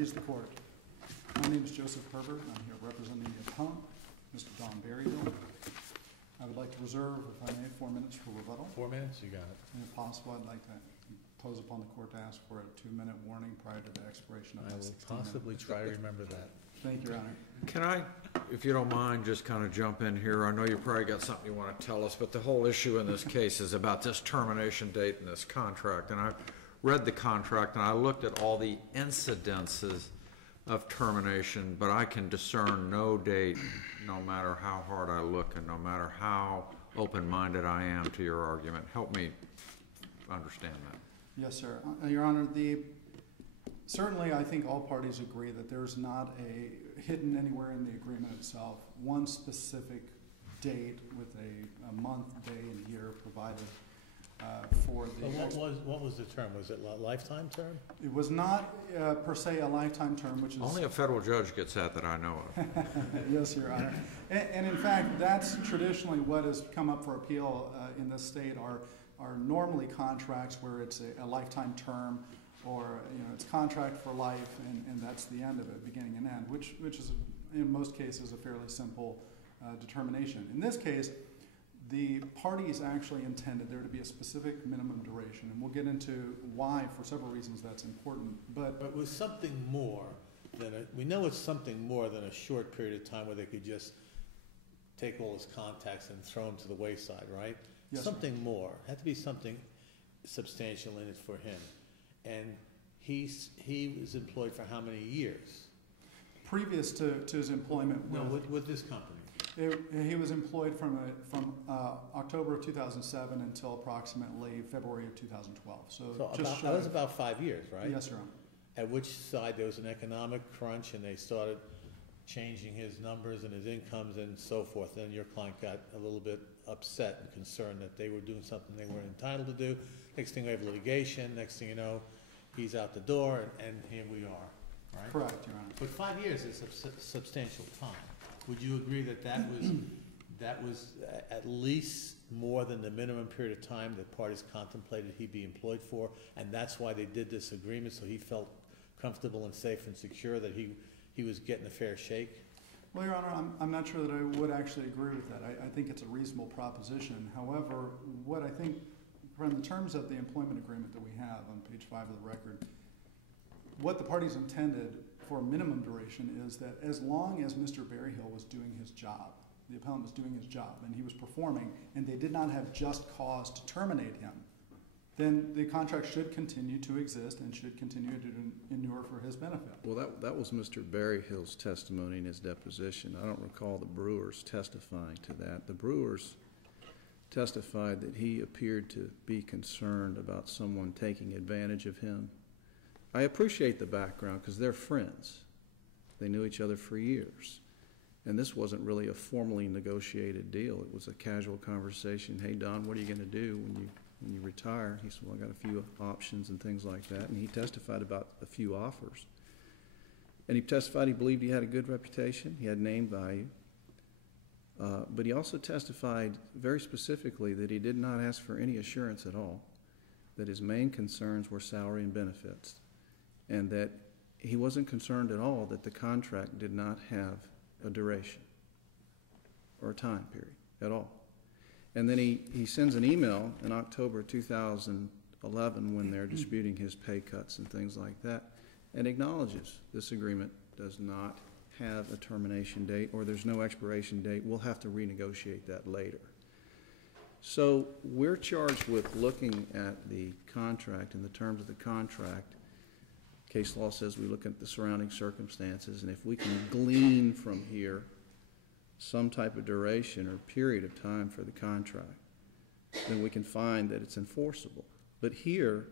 Please the court. My name is Joseph Herbert. I'm here representing the appellant, Mr. Don Barryville. I would like to reserve, if I may, 4 minutes for rebuttal. 4 minutes, you got it. And if possible, I'd like to impose upon the court to ask for a 2-minute warning prior to the expiration of I will 16 possibly minutes. try to remember that. Thank you, Your Honor. Can I, if you don't mind, just kind of jump in here? I know you probably got something you want to tell us, but the whole issue in this case is about this termination date in this contract. And I've read the contract and I looked at all the incidences of termination, but I can discern no date no matter how hard I look and no matter how open-minded I am to your argument. Help me understand that. Yes, sir. Your Honor, certainly I think all parties agree that there's not a hidden anywhere in the agreement itself one specific date with a month, day, and year provided for the... What was the term? Was it a lifetime term? It was not per se a lifetime term, which is... Only a federal judge gets that I know of. Yes, Your Honor. And in fact, that's traditionally what has come up for appeal in this state are normally contracts where it's a lifetime term, or it's contract for life, and that's the end of it, beginning and end, which is in most cases a fairly simple determination. In this case, the parties actually intended there to be a specific minimum duration, and we'll get into why for several reasons that's important. But it was something more than we know it's something more than a short period of time where they could just take all his contacts and throw them to the wayside, right? Yes, something sir. More. It had to be something substantial in it for him. And he was employed for how many years? Previous to his employment with this company. He was employed from October of 2007 until approximately February of 2012. So that was about 5 years, right? Yes, Your Honor. At which side there was an economic crunch and they started changing his numbers and his incomes and so forth. Then your client got a little bit upset and concerned that they were doing something they weren't entitled to do. Next thing we have litigation. Next thing you know, he's out the door, and here we are, right? Correct, Your Honor. But 5 years is a substantial time. Would you agree that that was at least more than the minimum period of time that parties contemplated he be employed for, and that's why they did this agreement, so he felt comfortable and safe and secure that he was getting a fair shake? Well, Your Honor, I'm not sure that I would actually agree with that. I think it's a reasonable proposition. However, what I think from the terms of the employment agreement that we have on page 5 of the record, what the parties intended for a minimum duration is that as long as Mr. Berryhill was doing his job, the appellant was doing his job, and he was performing, and they did not have just cause to terminate him, then the contract should continue to exist and should continue to endure for his benefit. Well, that was Mr. Berryhill's testimony in his deposition. I don't recall the Brewers testifying to that. The Brewers testified that he appeared to be concerned about someone taking advantage of him. I appreciate the background because they're friends. They knew each other for years. And this wasn't really a formally negotiated deal. It was a casual conversation. Hey, Don, what are you going to do when you retire? He said, well, I got a few options and things like that. And he testified about a few offers. And he testified he believed he had a good reputation. He had name value. But he also testified very specifically that he did not ask for any assurance at all, that his main concerns were salary and benefits, and that he wasn't concerned at all that the contract did not have a duration or a time period at all. And then he sends an email in October 2011 when they're disputing his pay cuts and things like that, and acknowledges this agreement does not have a termination date, or there's no expiration date. We'll have to renegotiate that later. So we're charged with looking at the contract and the terms of the contract. Case law says we look at the surrounding circumstances, and if we can glean from here some type of duration or period of time for the contract, then we can find that it's enforceable. But here,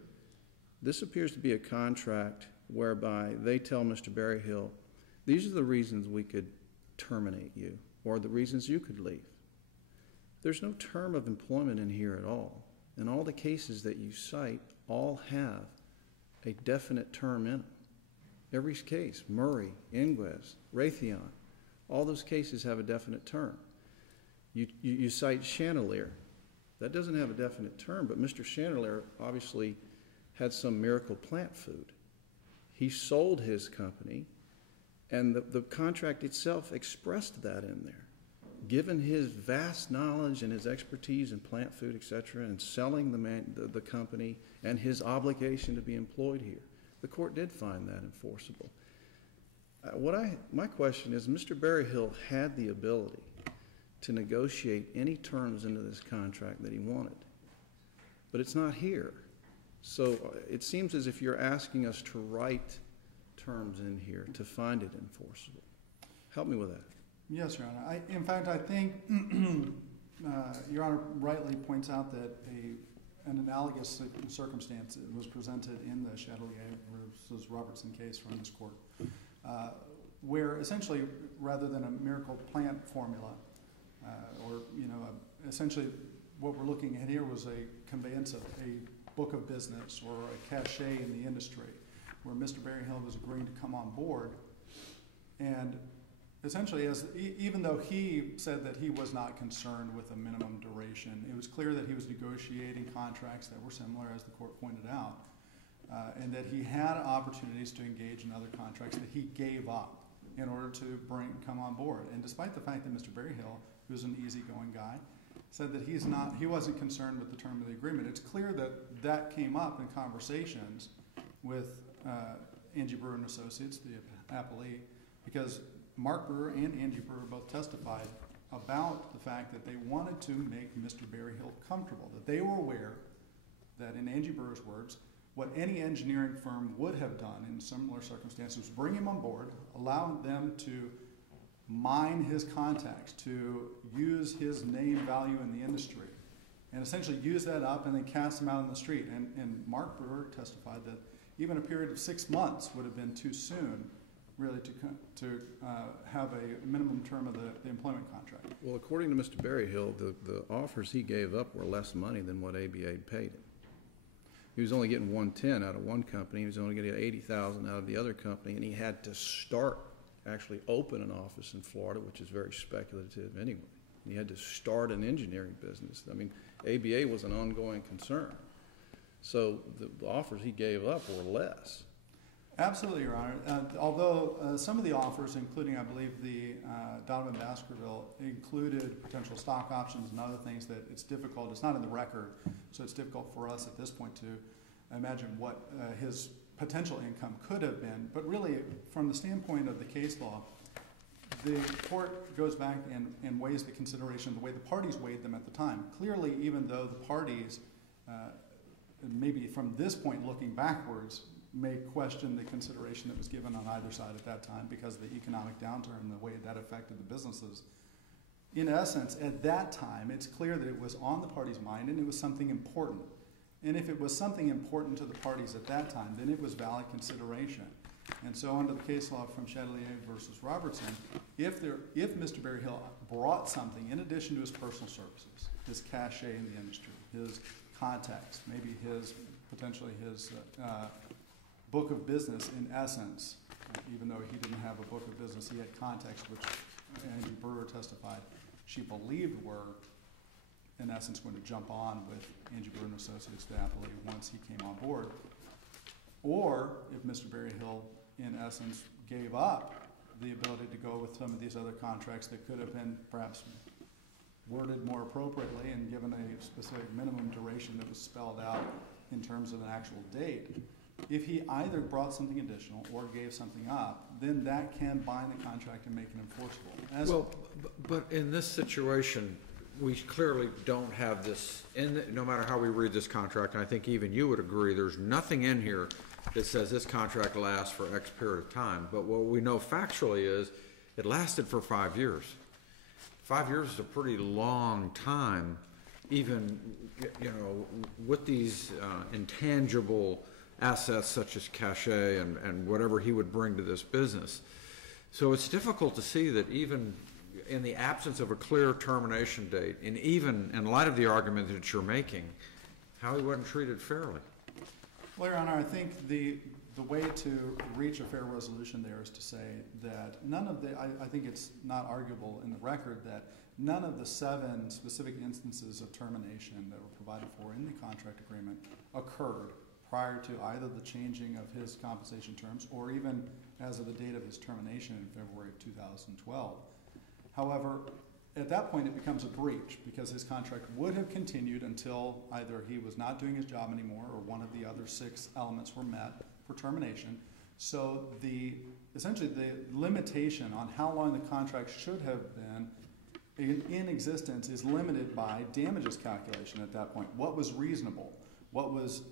this appears to be a contract whereby they tell Mr. Berryhill, these are the reasons we could terminate you, or the reasons you could leave. There's no term of employment in here at all. And all the cases that you cite all have a definite term in them. Every case, Murray, Ingves, Raytheon, all those cases have a definite term. You cite Chandelier. That doesn't have a definite term, but Mr. Chandelier obviously had some miracle plant food. He sold his company, and the contract itself expressed that in there. Given his vast knowledge and his expertise in plant food, et cetera, and selling the company and his obligation to be employed here, the court did find that enforceable. My question is, Mr. Berryhill had the ability to negotiate any terms into this contract that he wanted, but it's not here. So it seems as if you're asking us to write terms in here to find it enforceable. Help me with that. Yes, Your Honor. In fact, I think Your Honor rightly points out that an analogous circumstance was presented in the Chatelier versus Robertson case from this court, where essentially, rather than a miracle plant formula, essentially what we're looking at here was a conveyance of a book of business or a cachet in the industry, where Mr. Berryhill was agreeing to come on board, and essentially, even though he said that he was not concerned with a minimum duration, it was clear that he was negotiating contracts that were similar, as the court pointed out, and that he had opportunities to engage in other contracts that he gave up in order to come on board. And despite the fact that Mr. Berryhill, who was an easygoing guy, said that he wasn't concerned with the term of the agreement, it's clear that that came up in conversations with Angie Brewer Associates, the appellee, because Mark Brewer and Angie Brewer both testified about the fact that they wanted to make Mr. Berryhill comfortable, that they were aware that, in Angie Brewer's words, what any engineering firm would have done in similar circumstances was bring him on board, allow them to mine his contacts, to use his name value in the industry, and essentially use that up and then cast him out on the street. And Mark Brewer testified that even a period of 6 months would have been too soon, really, to have a minimum term of the employment contract. Well, according to Mr. Berryhill, the offers he gave up were less money than what ABA paid him. He was only getting $110,000 out of one company. He was only getting $80,000 out of the other company, and he had to actually open an office in Florida, which is very speculative anyway. He had to start an engineering business. I mean, ABA was an ongoing concern. So the offers he gave up were less. Absolutely, Your Honor. Although some of the offers, including, I believe, the Donovan Baskerville, included potential stock options and other things that it's difficult. It's not in the record, so it's difficult for us at this point to imagine what his potential income could have been. But really, from the standpoint of the case law, the court goes back and weighs the consideration the way the parties weighed them at the time. Clearly, even though the parties, maybe from this point looking backwards, may question the consideration that was given on either side at that time because of the economic downturn and the way that affected the businesses. In essence, at that time, it's clear that it was on the party's mind and it was something important. And if it was something important to the parties at that time, then it was valid consideration. And so under the case law from Chatelier versus Robertson, if Mr. Berryhill brought something in addition to his personal services, his cachet in the industry, his contacts, maybe potentially his book of business in essence, even though he didn't have a book of business, he had contacts which Angie Brewer testified she believed were, in essence, going to jump on with Angie Brewer Associates, the appellate, once he came on board. Or if Mr. Berryhill, in essence, gave up the ability to go with some of these other contracts that could have been perhaps worded more appropriately and given a specific minimum duration that was spelled out in terms of an actual date, if he either brought something additional or gave something up, then that can bind the contract and make it enforceable. But in this situation, we clearly don't have this, no matter how we read this contract, and I think even you would agree, there's nothing in here that says this contract lasts for X period of time. But what we know factually is it lasted for 5 years. 5 years is a pretty long time, even, with these intangible assets such as cachet and whatever he would bring to this business. So it's difficult to see that even in the absence of a clear termination date, and even in light of the argument that you're making, how he wasn't treated fairly. Well, Your Honor, I think the way to reach a fair resolution there is to say that I think it's not arguable in the record that none of the 7 specific instances of termination that were provided for in the contract agreement occurred prior to either the changing of his compensation terms or even as of the date of his termination in February of 2012. However, at that point it becomes a breach because his contract would have continued until either he was not doing his job anymore or one of the other 6 elements were met for termination. So essentially the limitation on how long the contract should have been in existence is limited by damages calculation at that point. What was reasonable? What was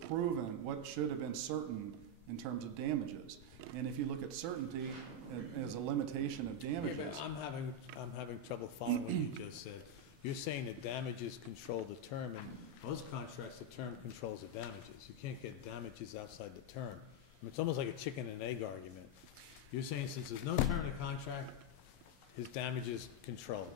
proven? What should have been certain in terms of damages? And if you look at certainty as a limitation of damages, yeah, but I'm having trouble following what you just said. You're saying that damages control the term, and most contracts, the term controls the damages. You can't get damages outside the term. I mean, it's almost like a chicken and egg argument. You're saying since there's no term in the contract, his damages control,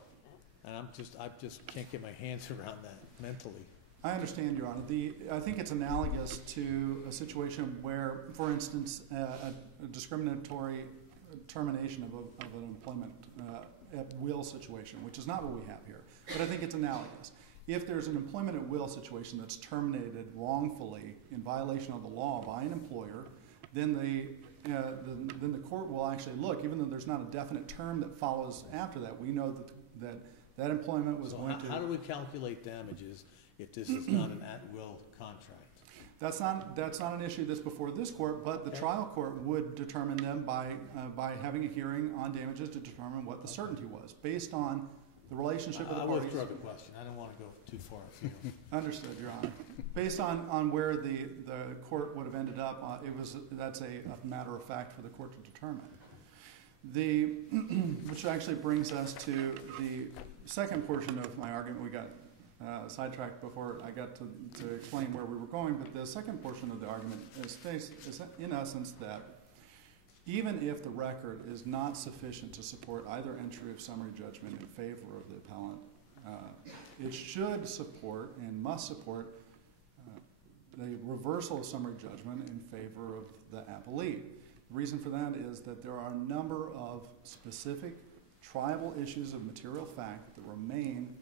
and I just can't get my hands around that mentally. I understand, Your Honor. I think it's analogous to a situation where, for instance, a discriminatory termination of an employment at will situation, which is not what we have here. But I think it's analogous. If there's an employment at will situation that's terminated wrongfully in violation of the law by an employer, then the court will actually look, even though there's not a definite term that follows after that. We know that employment was going to. How do we calculate damages if this is not an at-will contract? That's not an issue that's before this court, but the trial court would determine them by having a hearing on damages to determine what the certainty was based on the relationship of the parties. I withdraw the question. I don't want to go too far afield. Understood, Your Honor. Based on where the court would have ended up, that's a matter of fact for the court to determine. Which actually brings us to the second portion of my argument. We got sidetracked before I got to explain where we were going, but the second portion of the argument is in essence that even if the record is not sufficient to support either entry of summary judgment in favor of the appellant, it should support and must support the reversal of summary judgment in favor of the appellee. The reason for that is that there are a number of specific tribal issues of material fact that remain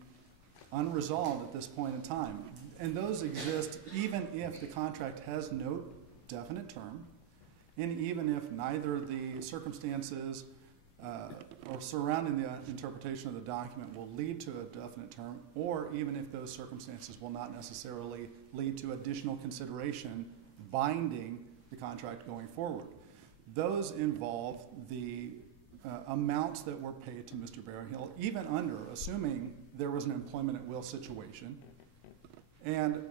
unresolved at this point in time. And those exist even if the contract has no definite term, and even if neither the circumstances or surrounding the interpretation of the document will lead to a definite term, or even if those circumstances will not necessarily lead to additional consideration binding the contract going forward. Those involve the amounts that were paid to Mr. Barryville, even assuming there was an employment at will situation, and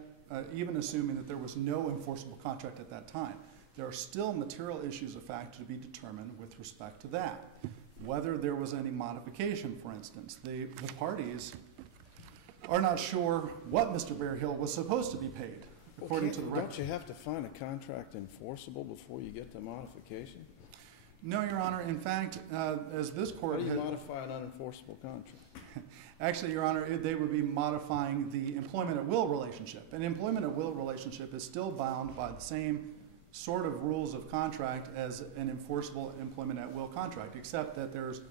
even assuming that there was no enforceable contract at that time. There are still material issues of fact to be determined with respect to that. Whether there was any modification, for instance. The parties are not sure what Mr. Barryville was supposed to be paid, according to the record. Don't you have to find a contract enforceable before you get the modification? No, Your Honor. In fact, as this court... How do you modify an unenforceable contract? Actually, Your Honor, they would be modifying the employment at will relationship. An employment at will relationship is still bound by the same sort of rules of contract as an enforceable employment at will contract, except that there's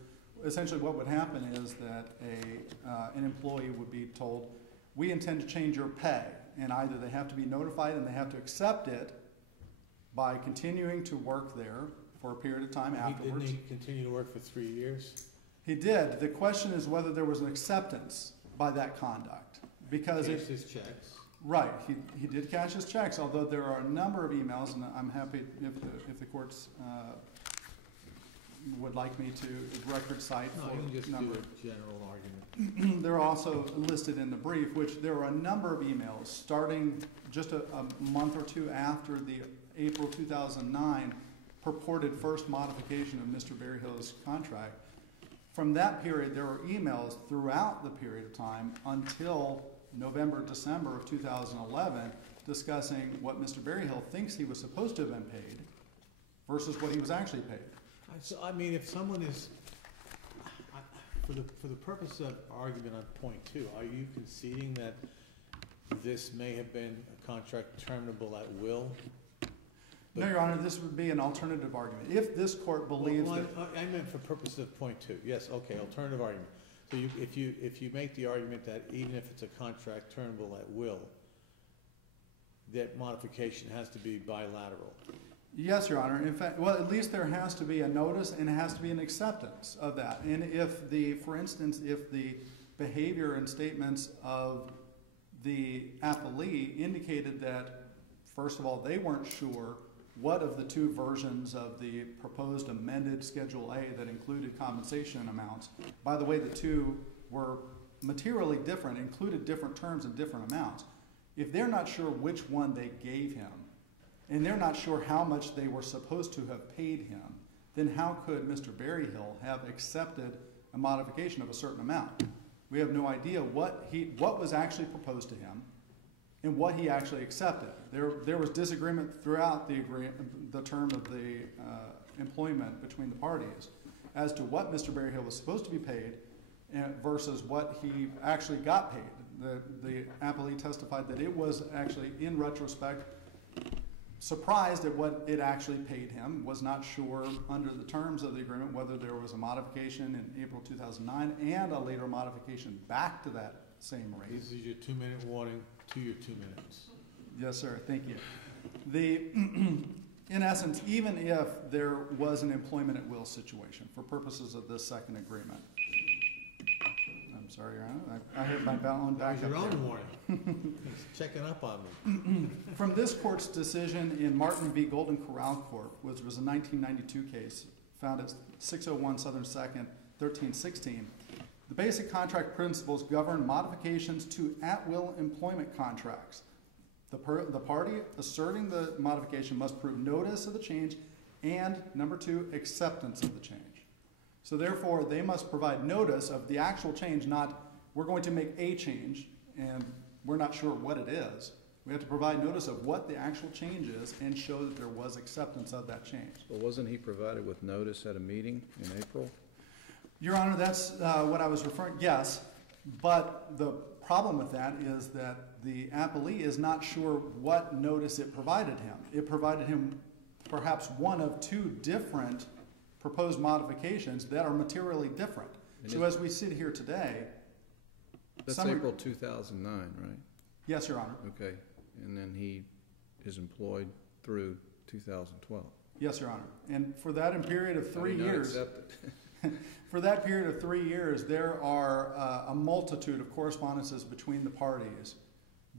essentially what would happen is that an employee would be told, we intend to change your pay, and either they have to be notified and they have to accept it by continuing to work there for a period of time afterwards. Didn't he continue to work for 3 years? He did. The question is whether there was an acceptance by that conduct. Because Cashed his checks. Right. He did cash his checks, although there are a number of emails, and I'm happy if the courts would like me to record cite No, for you can just number. do a general argument. They're also listed in the brief, which there were a number of emails starting just a month or two after the April 2009 purported first modification of Mr. Barryville's contract. From that period, there were emails throughout the period of time until November, December of 2011 discussing what Mr. Barryville thinks he was supposed to have been paid versus what he was actually paid. So, I mean, if someone is, for the purpose of argument on point 2, are you conceding that this may have been a contract terminable at will? No, Your Honor, this would be an alternative argument. If this court believes that... I meant for purposes of point 2. Yes, okay, alternative argument. So if you make the argument that even if it's a contract terminable at will, that modification has to be bilateral. Yes, Your Honor. In fact, well, at least there has to be a notice and it has to be an acceptance of that. And if for instance, if the behavior and statements of the appellee indicated that, first of all, they weren't sure what of the two versions of the proposed amended Schedule A that included compensation amounts, by the way, the two were materially different, included different terms and different amounts. If they're not sure which one they gave him, and they're not sure how much they were supposed to have paid him, then how could Mr. Barryville have accepted a modification of a certain amount? We have no idea what was actually proposed to him and what he actually accepted. There was disagreement throughout the term of the employment between the parties as to what Mr. Barryville was supposed to be paid versus what he actually got paid. The appellee testified that it was actually, in retrospect, surprised at what it actually paid him, was not sure under the terms of the agreement whether there was a modification in April 2009 and a later modification back to that same rate. This is your 2-minute warning to your 2 minutes. Yes, sir. Thank you. In essence, even if there was an employment at will situation for purposes of this second agreement, I'm sorry, Your Honor, I had my balance back up That was your there. own warning. He's checking up on me. From this court's decision in Martin v. Golden Corral Corp., which was a 1992 case, found at 601 Southern 2nd, 1316, the basic contract principles govern modifications to at-will employment contracts. The party asserting the modification must prove notice of the change and, number 2, acceptance of the change. So therefore, they must provide notice of the actual change, not we're going to make a change and we're not sure what it is. We have to provide notice of what the actual change is and show that there was acceptance of that change. But wasn't he provided with notice at a meeting in April? Your Honor, that's what I was referring, yes, but the problem with that is that the appellee is not sure what notice it provided him. It provided him perhaps one of two different proposed modifications that are materially different. So as we sit here today, That's April 2009, right? Yes, Your Honor. Okay, and then he is employed through 2012. Yes, Your Honor. And for that period of 3 I did not years, accept it. for that period of 3 years, there are a multitude of correspondences between the parties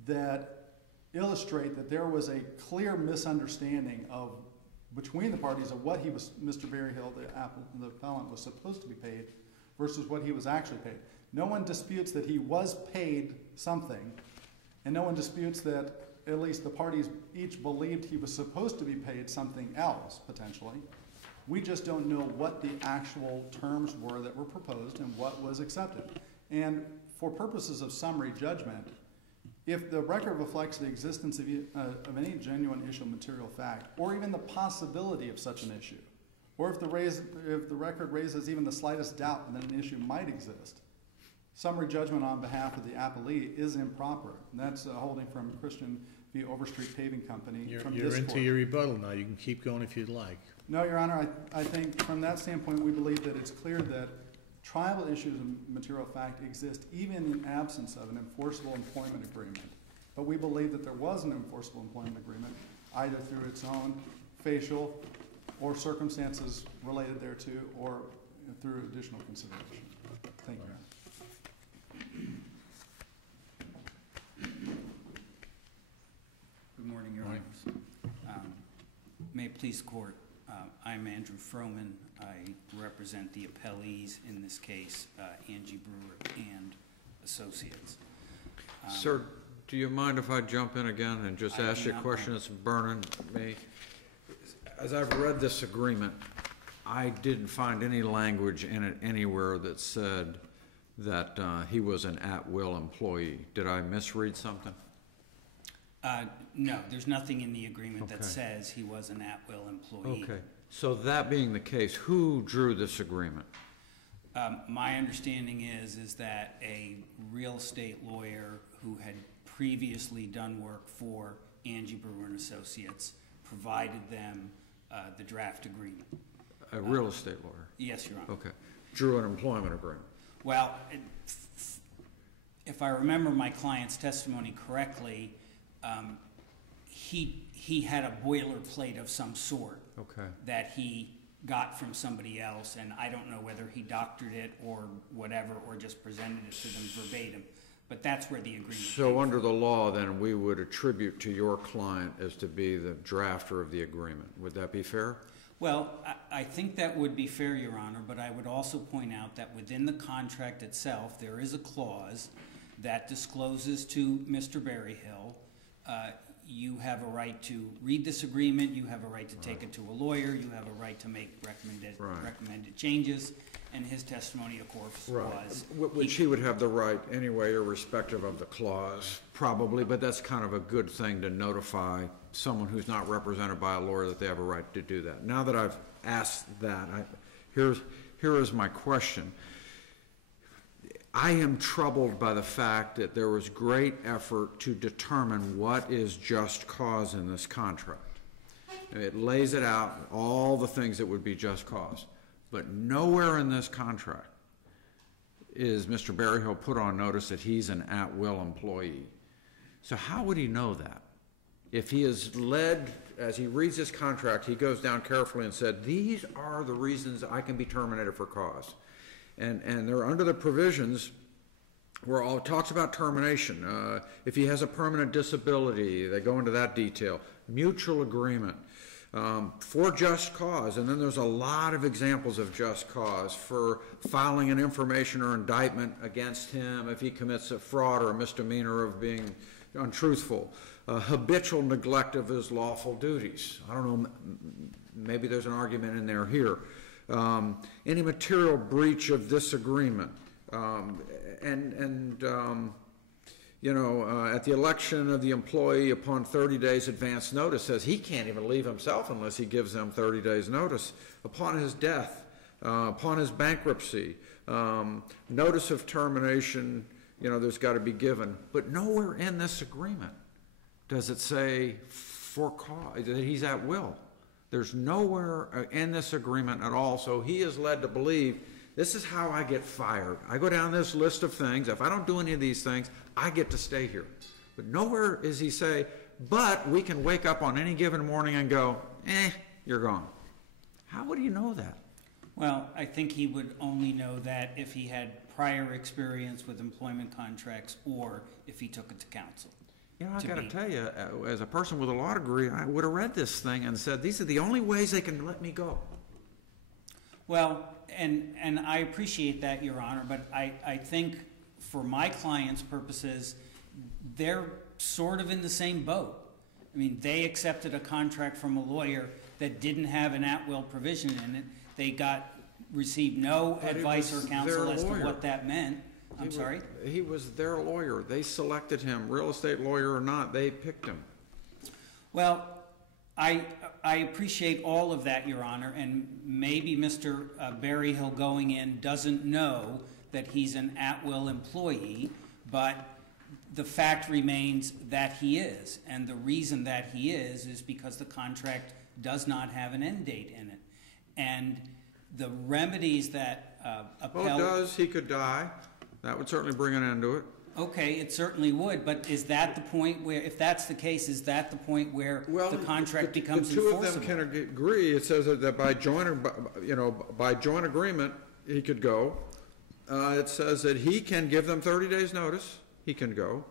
that illustrate that there was a clear misunderstanding between the parties of what Mr. Berryhill, the appellant, was supposed to be paid versus what he was actually paid. No one disputes that he was paid something, and no one disputes that at least the parties each believed he was supposed to be paid something else, potentially. We just don't know what the actual terms were that were proposed and what was accepted. And for purposes of summary judgment, if the record reflects the existence of any genuine issue of material fact, or even the possibility of such an issue, or if the record raises even the slightest doubt that an issue might exist, summary judgment on behalf of the appellee is improper. And that's a holding from Christian v. Overstreet Paving Company from this You're court. into your rebuttal now. You can keep going if you'd like. No, Your Honor, I think from that standpoint, we believe that it's clear that tribal issues of material fact exist even in absence of an enforceable employment agreement. But we believe that there was an enforceable employment agreement, either through its own facial or circumstances related thereto, or through additional consideration. Thank you, Your Honor. Good morning, Your Honors. May it please the Court, I'm Andrew Froman. I represent the appellees in this case, Angie Brewer and Associates. Sir, do you mind if I jump in again and just ask you a question that's burning me? As I've read this agreement, I didn't find any language in it anywhere that said that he was an at-will employee. Did I misread something? No, there's nothing in the agreement that Okay. says he was an at-will employee. Okay. So that being the case, who drew this agreement? My understanding is that a real estate lawyer who had previously done work for Angie Brewer and Associates provided them the draft agreement. A real estate lawyer? Yes, Your Honor. Okay. Drew an employment agreement. Well, if I remember my client's testimony correctly, he had a boilerplate of some sort Okay. that he got from somebody else, and I don't know whether he doctored it or whatever, or just presented it to them verbatim. But that's where the agreement So came under from. the law, then, we would attribute to your client as to be the drafter of the agreement. Would that be fair? Well, I think that would be fair, Your Honor, but I would also point out that within the contract itself, there is a clause that discloses to Mr. Berryhill, you have a right to read this agreement, you have a right to take it to a lawyer, you have a right to make recommended changes, and his testimony, of course, was... Which he would have the right anyway, irrespective of the clause, probably, but that's kind of a good thing to notify someone who's not represented by a lawyer that they have a right to do that. Now that I've asked that, here is my question. I am troubled by the fact that there was great effort to determine what is just cause in this contract. It lays it out, all the things that would be just cause. But nowhere in this contract is Mr. Berryhill put on notice that he's an at-will employee. So how would he know that? If he is led, as he reads this contract, he goes down carefully and said, these are the reasons I can be terminated for cause. And they're under the provisions where all it talks about termination. If he has a permanent disability, they go into that detail. Mutual agreement. For just cause, and then there's a lot of examples of just cause for filing an information or indictment against him if he commits a fraud or a misdemeanor of being untruthful. Habitual neglect of his lawful duties. I don't know, maybe there's an argument in there here. Any material breach of this agreement. At the election of the employee upon 30 days advance notice, says he can't even leave himself unless he gives them 30 days notice. Upon his death, upon his bankruptcy, notice of termination, there's got to be given. But nowhere in this agreement does it say for cause, that he's at will. There's nowhere in this agreement at all, so he is led to believe this is how I get fired. I go down this list of things. If I don't do any of these things, I get to stay here. But nowhere does he say, but we can wake up on any given morning and go, you're gone. How would he know that? Well, I think he would only know that if he had prior experience with employment contracts or if he took it to counsel. I got to tell you, as a person with a law degree, I would have read this thing and said, these are the only ways they can let me go. Well, and I appreciate that, Your Honor, but I think for my client's purposes, they're sort of in the same boat. I mean, they accepted a contract from a lawyer that didn't have an at-will provision in it. They received no advice or counsel as to what that meant. I'm sorry? He was their lawyer. They selected him, real estate lawyer or not, they picked him. Well, I appreciate all of that, Your Honor, and maybe Mr. Berryhill going in doesn't know that he's an at-will employee, but the fact remains that he is, and the reason that he is because the contract does not have an end date in it. And the remedies that Well, it does. He could die. That would certainly bring an end to it. Okay, it certainly would, but is that the point where, if that's the case, is that the point where the contract becomes enforceable? The two of them can agree. It says that by joint agreement, he could go. It says that he can give them 30 days notice. He can go.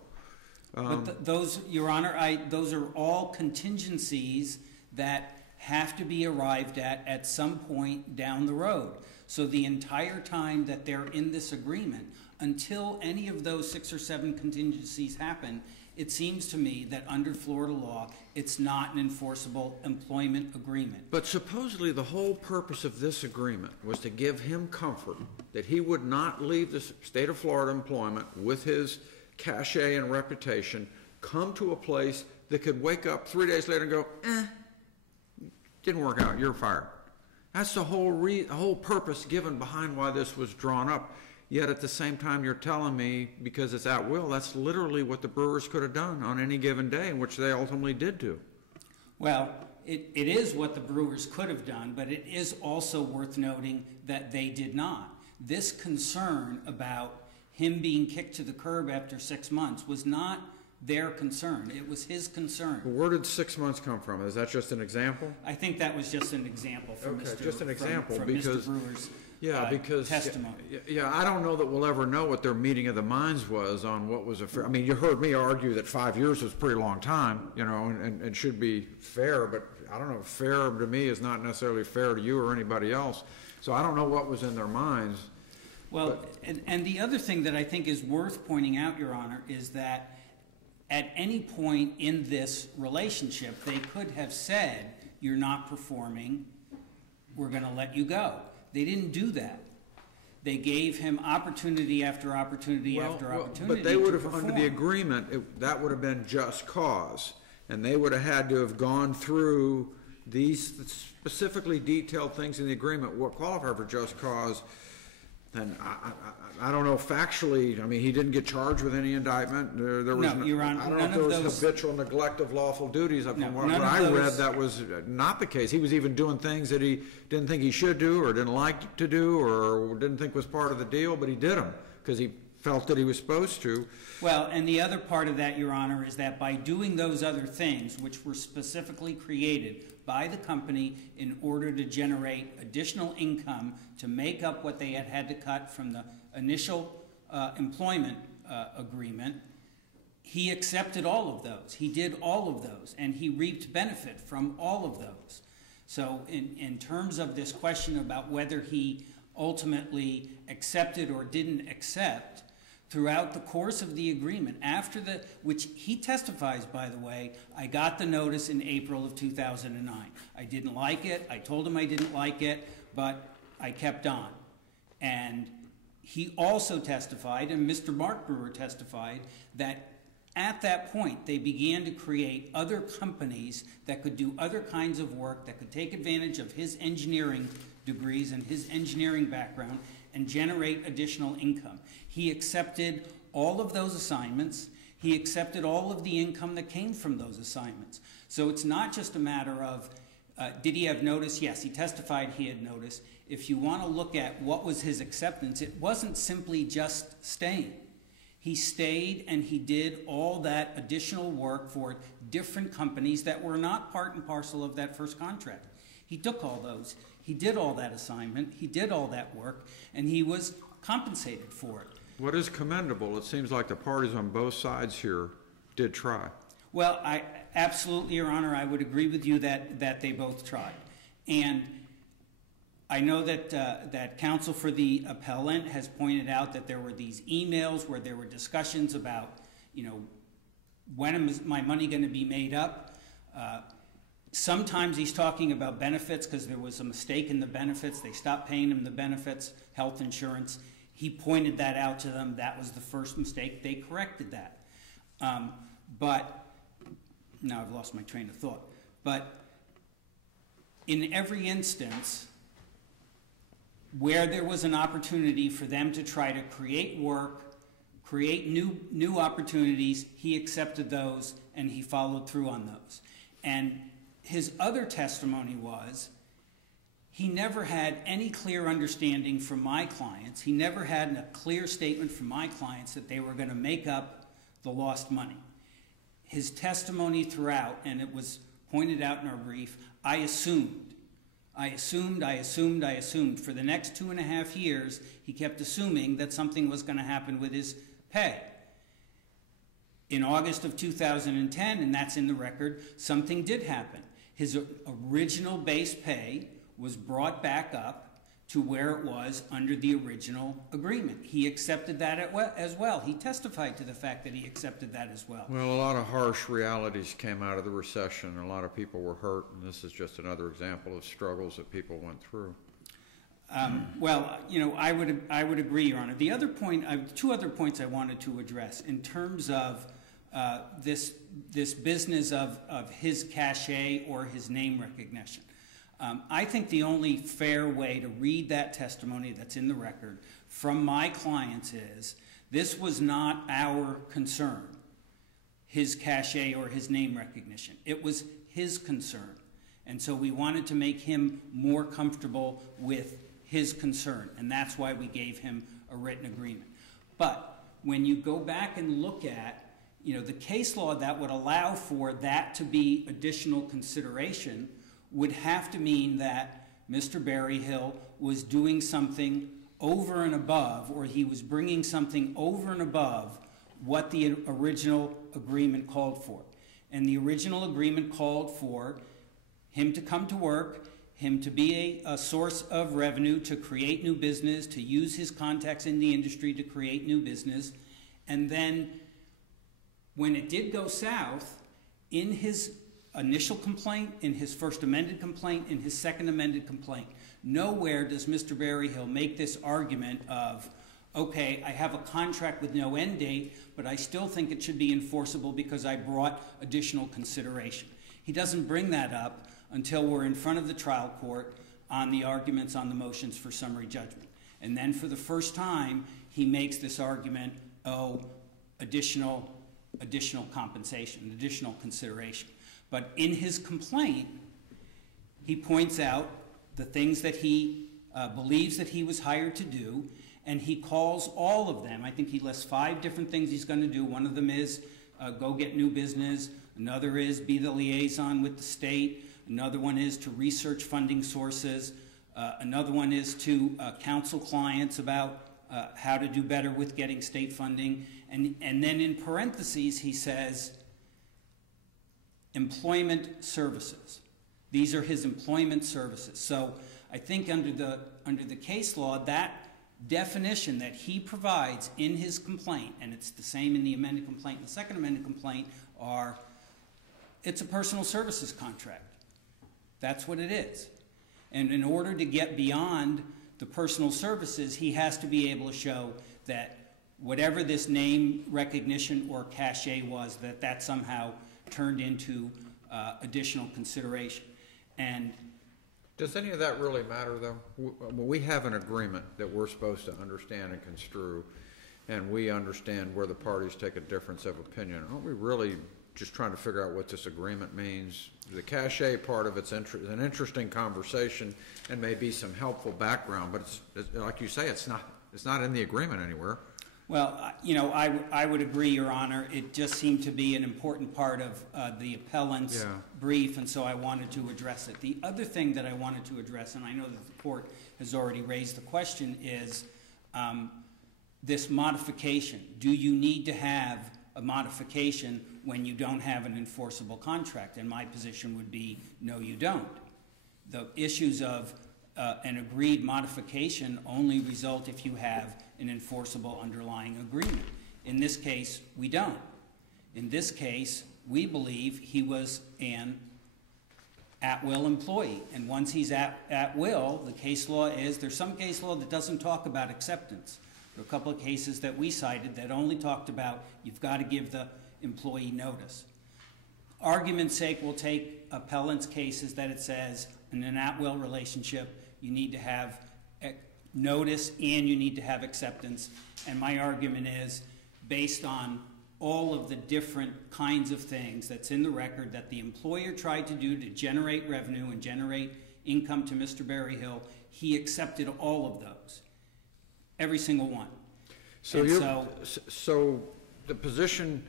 But those, Your Honor, those are all contingencies that have to be arrived at some point down the road. So the entire time that they're in this agreement, until any of those 6 or 7 contingencies happen, it seems to me that under Florida law, it's not an enforceable employment agreement. But supposedly the whole purpose of this agreement was to give him comfort that he would not leave the state of Florida employment with his cachet and reputation, come to a place that could wake up 3 days later and go, didn't work out, you're fired. That's the whole purpose given behind why this was drawn up. Yet at the same time, you're telling me, because it's at will, that's literally what the Brewers could have done on any given day, in which they ultimately did do. Well, it is what the Brewers could have done, but it is also worth noting that they did not. This concern about him being kicked to the curb after 6 months was not their concern. It was his concern. Where did 6 months come from? Is that just an example? I think that was just an example from Okay, just an example, from because- Mr. Brewer's Because testimony. Yeah, I don't know that we'll ever know what their meeting of the minds was on what was a fair. I mean, you heard me argue that 5 years was a pretty long time, you know, and should be fair. But I don't know. Fair to me is not necessarily fair to you or anybody else. So I don't know what was in their minds. Well, and the other thing that I think is worth pointing out, Your Honor, is that at any point in this relationship, they could have said, "You're not performing. We're going to let you go." They didn't do that. They gave him opportunity after opportunity after opportunity. But they would have, to under perform. the agreement, that would have been just cause. And they would have had to have gone through these specifically detailed things in the agreement, what qualify for just cause. And I don't know factually, I mean, he didn't get charged with any indictment. There was No, Your Honor, I don't know none if there of was those- habitual neglect of lawful duties. From No, what none of I read, those- that was not the case. He was even doing things that he didn't think he should do or didn't like to do or didn't think was part of the deal, but he did them because he felt that he was supposed to. Well, and the other part of that, Your Honor, is that by doing those other things, which were specifically created by the company in order to generate additional income to make up what they had had to cut from the initial employment agreement, he accepted all of those. He did all of those, and he reaped benefit from all of those. So in terms of this question about whether he ultimately accepted or didn't accept, throughout the course of the agreement, which he testifies, by the way, I got the notice in April of 2009. I didn't like it. I told him I didn't like it, but I kept on. And he also testified, and Mr. Mark Brewer testified, that at that point they began to create other companies that could do other kinds of work, that could take advantage of his engineering degrees and his engineering background and generate additional income. He accepted all of those assignments. He accepted all of the income that came from those assignments. So it's not just a matter of, did he have notice? Yes, he testified he had notice. If you want to look at what was his acceptance, it wasn't simply just staying. He stayed and he did all that additional work for different companies that were not part and parcel of that first contract. He took all those. He did all that assignment. He did all that work, and he was compensated for it. What is commendable, it seems like the parties on both sides here did try. Well, absolutely, Your Honor, I would agree with you that they both tried. And I know that counsel for the appellant has pointed out that there were these emails where there were discussions about, when is my money going to be made up? Sometimes he's talking about benefits because there was a mistake in the benefits. They stopped paying him the benefits, health insurance. He pointed that out to them. That was the first mistake. They corrected that. But now I've lost my train of thought. But in every instance where there was an opportunity for them to try to create work, create new opportunities, he accepted those and he followed through on those. And his other testimony was he never had any clear understanding from my clients. He never had a clear statement from my clients that they were going to make up the lost money. His testimony throughout, and it was pointed out in our brief, I assumed. For the next 2.5 years, he kept assuming that something was going to happen with his pay. In August of 2010, and that's in the record, something did happen. His original base pay was brought back up to where it was under the original agreement. He accepted that as well. He testified to the fact that he accepted that as well. Well, a lot of harsh realities came out of the recession. A lot of people were hurt, and this is just another example of struggles that people went through. Well, I would agree, Your Honor. The other point, two other points I wanted to address in terms of this business of his cachet or his name recognition. I think the only fair way to read that testimony that's in the record from my clients is this was not our concern, his cachet or his name recognition. It was his concern. And so we wanted to make him more comfortable with his concern, and that's why we gave him a written agreement. But when you go back and look at, the case law that would allow for that to be additional consideration would have to mean that Mr. Berryhill was doing something over and above, or he was bringing something over and above what the original agreement called for. And the original agreement called for him to come to work, him to be a source of revenue, to create new business, to use his contacts in the industry to create new business. And then when it did go south, in his initial complaint, in his first amended complaint, in his second amended complaint, nowhere does Mr. Berryhill make this argument of, okay, I have a contract with no end date, but I still think it should be enforceable because I brought additional consideration. He doesn't bring that up until we're in front of the trial court on the arguments on the motions for summary judgment. And then for the first time, he makes this argument, additional compensation, additional consideration. But in his complaint, he points out the things that he believes that he was hired to do, and he calls all of them. I think he lists 5 different things he's going to do. One of them is go get new business. Another is be the liaison with the state. Another one is to research funding sources. Another one is to counsel clients about how to do better with getting state funding. And then in parentheses, he says, employment services. These are his employment services. So I think under the case law, that definition that he provides in his complaint, and it's the same in the amended complaint and the second amended complaint, it's a personal services contract. That's what it is. And in order to get beyond the personal services, he has to be able to show that whatever this name recognition or cachet was, that somehow turned into additional consideration. And does any of that really matter, though? We have an agreement that we're supposed to understand and construe, and we understand where the parties take a difference of opinion. Aren't we really just trying to figure out what this agreement means? The cachet part of it's an interesting conversation and maybe some helpful background, but it's like you say, it's not in the agreement anywhere. Well, I would agree, Your Honor. It just seemed to be an important part of the appellant's brief, and so I wanted to address it. The other thing that I wanted to address, and I know that the court has already raised the question, is this modification. Do you need to have a modification when you don't have an enforceable contract? And my position would be, no, you don't. The issues of an agreed modification only result if you have an enforceable underlying agreement. In this case, we don't. In this case, we believe he was an at-will employee. And once he's at will, the case law is, there's some case law that doesn't talk about acceptance. There are a couple of cases that we cited that only talked about you've got to give the employee notice. Argument's sake, we'll take appellant's cases that it says in an at-will relationship, you need to have notice and you need to have acceptance. And my argument is, based on all of the different kinds of things that's in the record that the employer tried to do to generate revenue and generate income to Mr. Berryhill, he accepted all of those. Every single one. So the position,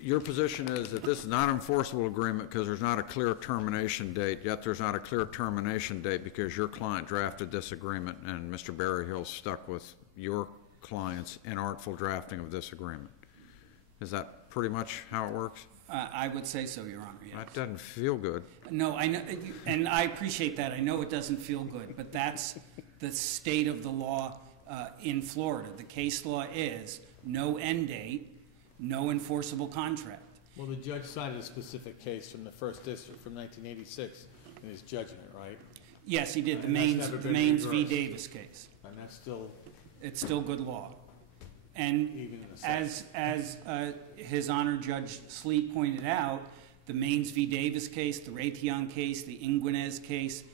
your position is that this is not an enforceable agreement because there's not a clear termination date, yet there's not a clear termination date because your client drafted this agreement and Mr. Berryhill stuck with your client's inartful drafting of this agreement. Is that pretty much how it works? I would say so, Your Honor, yes. That doesn't feel good. No, I know, and I appreciate that. I know it doesn't feel good, but that's the state of the law in Florida. The case law is no end date, no enforceable contract. Well, the judge cited a specific case from the First District from 1986 in his judgment, right? Yes, he did. The And Maines that's never been v. reversed. Davis case. And that's still, It's still good law. And even in the as His Honor Judge Sleet pointed out, the Maines v. Davis case, the Theon case, the Inguinez case,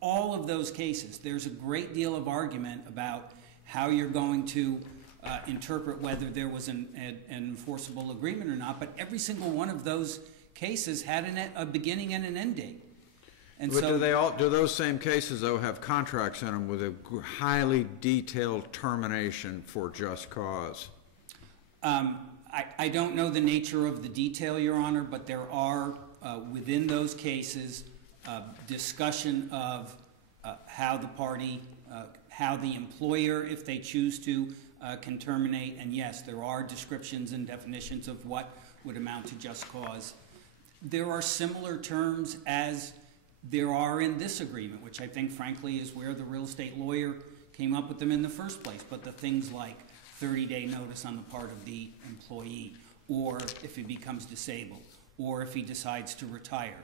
all of those cases, there's a great deal of argument about how you're going to interpret whether there was an enforceable agreement or not, but every single one of those cases had a beginning and an end date. And But so, do those same cases, though, have contracts in them with a highly detailed termination for just cause? I don't know the nature of the detail, Your Honor, but there are, within those cases, discussion of how the party, how the employer, if they choose to, can terminate. And yes, there are descriptions and definitions of what would amount to just cause. There are similar terms as there are in this agreement, which I think, frankly, is where the real estate lawyer came up with them in the first place. But the things like 30-day notice on the part of the employee, or if he becomes disabled, or if he decides to retire.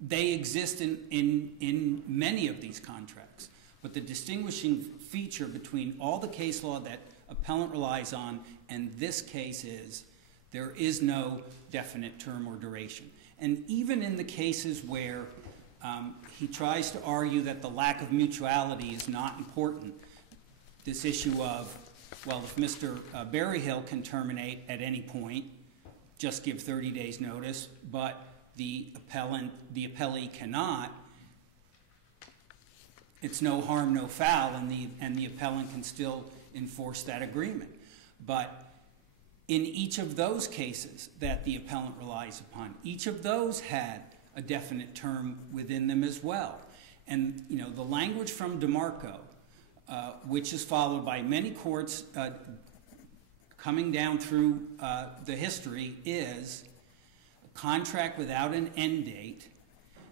They exist in many of these contracts. But the distinguishing feature between all the case law that appellant relies on and this case is there is no definite term or duration. And even in the cases where he tries to argue that the lack of mutuality is not important, this issue of, well, if Mr. Barryville can terminate at any point, just give 30 days notice, but the appellee cannot, it's no harm, no foul, and the appellant can still enforce that agreement. But in each of those cases that the appellant relies upon, each of those had a definite term within them as well. And you know, the language from DeMarco, which is followed by many courts coming down through the history, is a contract without an end date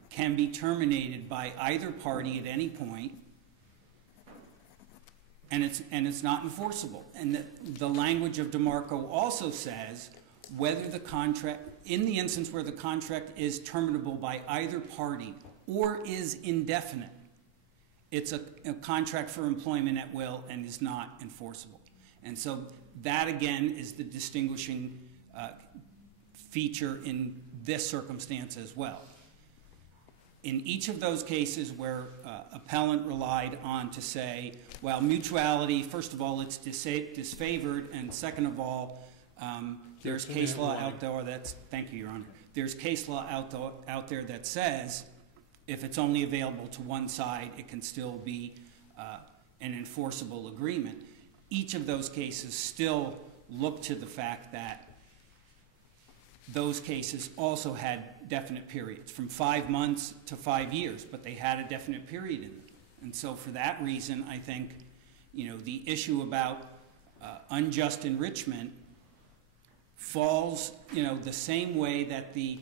can be terminated by either party at any point, and it's not enforceable. And the language of DeMarco also says whether the contract, in the instance where the contract is terminable by either party or is indefinite, it's a contract for employment at will and is not enforceable. And so that, again, is the distinguishing feature in this circumstance as well. In each of those cases where appellant relied on to say, well, mutuality, first of all, it's disfavored, and second of all, there's case law out there that's, thank you, Your Honor, there's case law out there that says if it's only available to one side, it can still be an enforceable agreement. Each of those cases still look to the fact that those cases also had definite periods, from 5 months to 5 years, but they had a definite period in them. And so for that reason, I think, you know, the issue about unjust enrichment falls, you know, the same way that the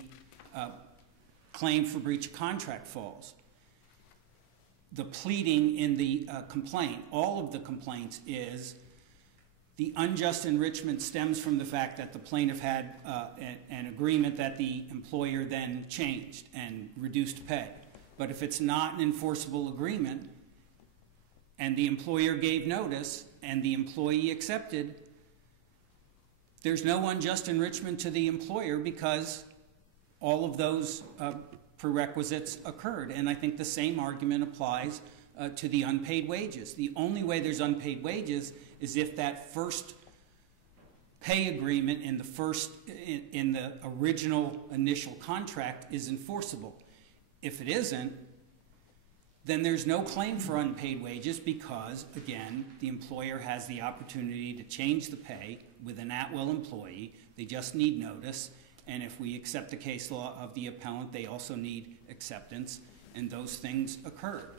claim for breach of contract falls. The pleading in the complaint, all of the complaints, is the unjust enrichment stems from the fact that the plaintiff had an agreement that the employer then changed and reduced pay. But if it's not an enforceable agreement and the employer gave notice and the employee accepted, there's no unjust enrichment to the employer because all of those prerequisites occurred. And I think the same argument applies to the unpaid wages. The only way there's unpaid wages is if that first pay agreement in the original initial contract is enforceable. If it isn't, then there's no claim for unpaid wages because, again, the employer has the opportunity to change the pay with an at-will employee. They just need notice. And if we accept the case law of the appellant, they also need acceptance, and those things occurred.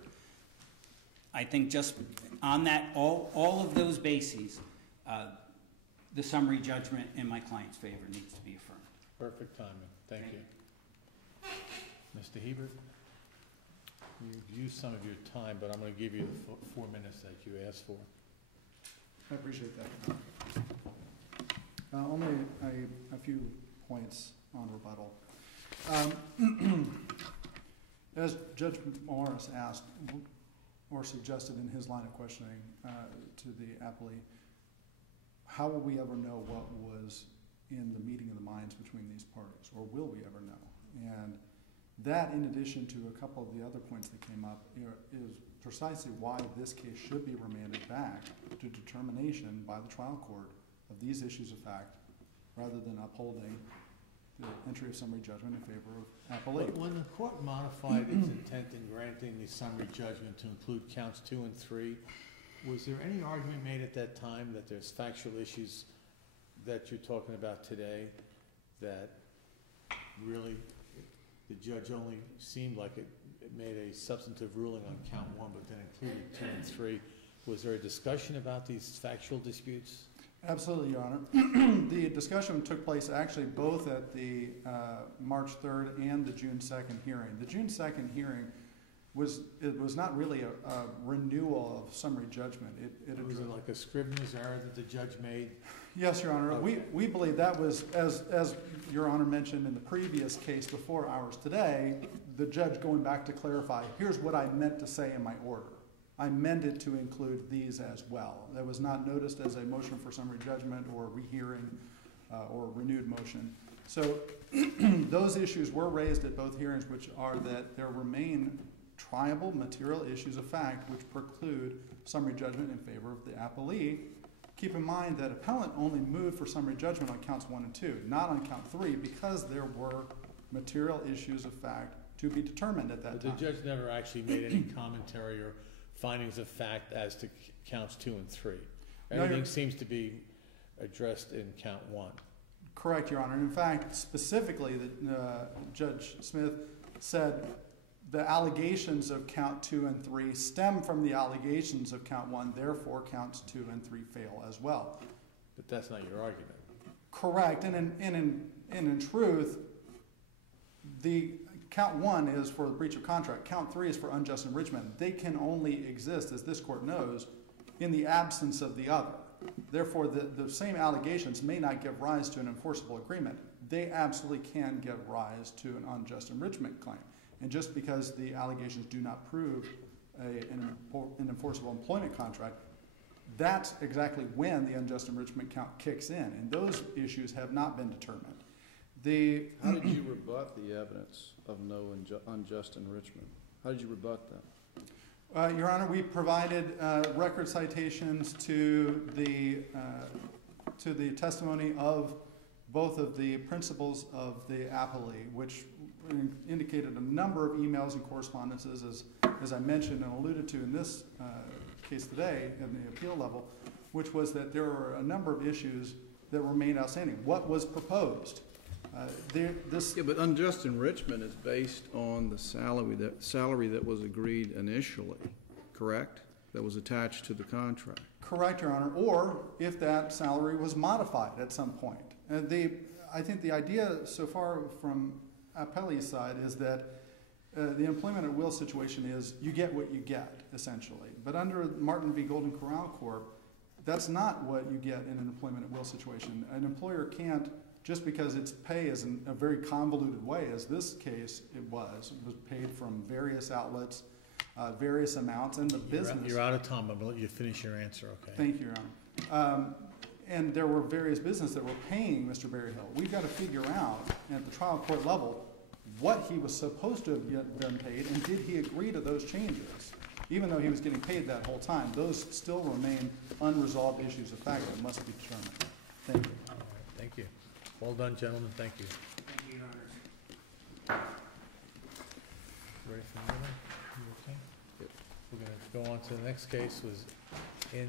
I think just on that, all of those bases, the summary judgment in my client's favor needs to be affirmed. Perfect timing. Thank you. Mr. Hebert, you've used some of your time, but I'm going to give you the 4 minutes that you asked for. I appreciate that. Only a few points on rebuttal. As Judge Morris asked or suggested in his line of questioning to the appellee, how will we ever know what was in the meeting of the minds between these parties, or will we ever know? And that, in addition to a couple of the other points that came up, is precisely why this case should be remanded back to determination by the trial court of these issues of fact, rather than upholding the entry of summary judgment in favor of appellate. But when the court modified its intent in granting the summary judgment to include counts 2 and 3, was there any argument made at that time that there's factual issues that you're talking about today, that really the judge only seemed like it made a substantive ruling on count one, but then included 2 and 3. Was there a discussion about these factual disputes? Absolutely, Your Honor. The discussion took place actually both at the March 3rd and the June 2nd hearing. The June 2nd hearing was not really a renewal of summary judgment. Was it like a Scrivener's error that the judge made? Yes, Your Honor. Okay. We believe that was, as Your Honor mentioned in the previous case before ours today, the judge going back to clarify, here's what I meant to say in my order. I meant it to include these as well. That was not noticed as a motion for summary judgment or rehearing or renewed motion. So those issues were raised at both hearings, which are that there remain triable material issues of fact which preclude summary judgment in favor of the appellee. Keep in mind that appellant only moved for summary judgment on counts 1 and 2, not on count 3, because there were material issues of fact to be determined at that time. But the judge never actually made any commentary or findings of fact as to counts 2 and 3. Everything seems to be addressed in count 1. Correct, Your Honor. And in fact, specifically, Judge Smith said the allegations of count 2 and 3 stem from the allegations of count 1, therefore counts 2 and 3 fail as well. But that's not your argument. Correct, and in truth, the count 1 is for the breach of contract. Count 3 is for unjust enrichment. They can only exist, as this court knows, in the absence of the other. Therefore, the same allegations may not give rise to an enforceable agreement. They absolutely can give rise to an unjust enrichment claim. And just because the allegations do not prove an enforceable employment contract, that's exactly when the unjust enrichment count kicks in. And those issues have not been determined. How did you rebut the evidence of no unjust enrichment? How did you rebut that? Your Honor, we provided record citations to the testimony of both of the principals of the appellee, which indicated a number of emails and correspondences, as I mentioned and alluded to in this case today in the appeal level, which was that there were a number of issues that remained outstanding. What was proposed? But unjust enrichment is based on the salary that was agreed initially, correct? That was attached to the contract. Correct, Your Honor. Or if that salary was modified at some point. I think the idea so far from appellee's side is that the employment at will situation is you get what you get, essentially. But under Martin v. Golden Corral Corp., that's not what you get in an employment at will situation. An employer can't, just because its pay is in a very convoluted way, as this case it was paid from various outlets, various amounts, and the business. You're out of time. I'm going to let you finish your answer, okay? Thank you, Your Honor. And there were various businesses that were paying Mr. Barryville. We've got to figure out at the trial court level what he was supposed to have been paid, and did he agree to those changes? Even though he was getting paid that whole time, those still remain unresolved issues of fact that must be determined. Thank you. All right, thank you. Well done, gentlemen. Thank you. Thank you, Your Honors. Ready for another? You okay? Yep. We're going to go on to the next case, was in